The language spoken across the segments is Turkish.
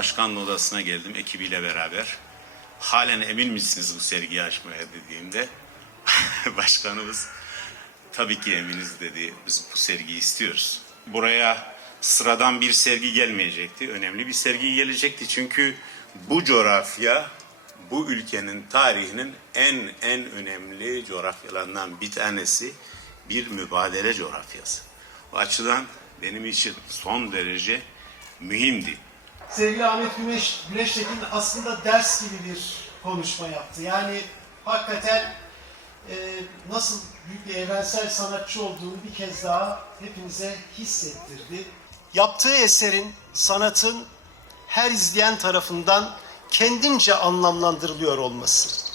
başkanlığı odasına geldim ekibiyle beraber. Halen emin misiniz bu sergiyi açmaya dediğimde başkanımız tabii ki eminiz dedi. Biz bu sergiyi istiyoruz. Buraya sıradan bir sergi gelmeyecekti. Önemli bir sergi gelecekti. Çünkü bu coğrafya bu ülkenin tarihinin en en önemli coğrafyalarından bir tanesi bir mübadele coğrafyası. O açıdan benim için son derece mühimdi. Sevgili Ahmet Güneş, Güneştekin aslında ders gibi bir konuşma yaptı. Yani hakikaten e, nasıl büyük bir evrensel sanatçı olduğunu bir kez daha hepimize hissettirdi. Yaptığı eserin, sanatın her izleyen tarafından kendince anlamlandırılıyor olması.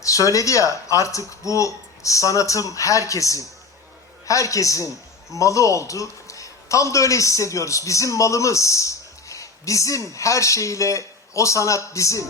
Söyledi ya artık bu sanatım herkesin, herkesin malı oldu. Tam da öyle hissediyoruz. Bizim malımız, bizim her şeyiyle o sanat bizim.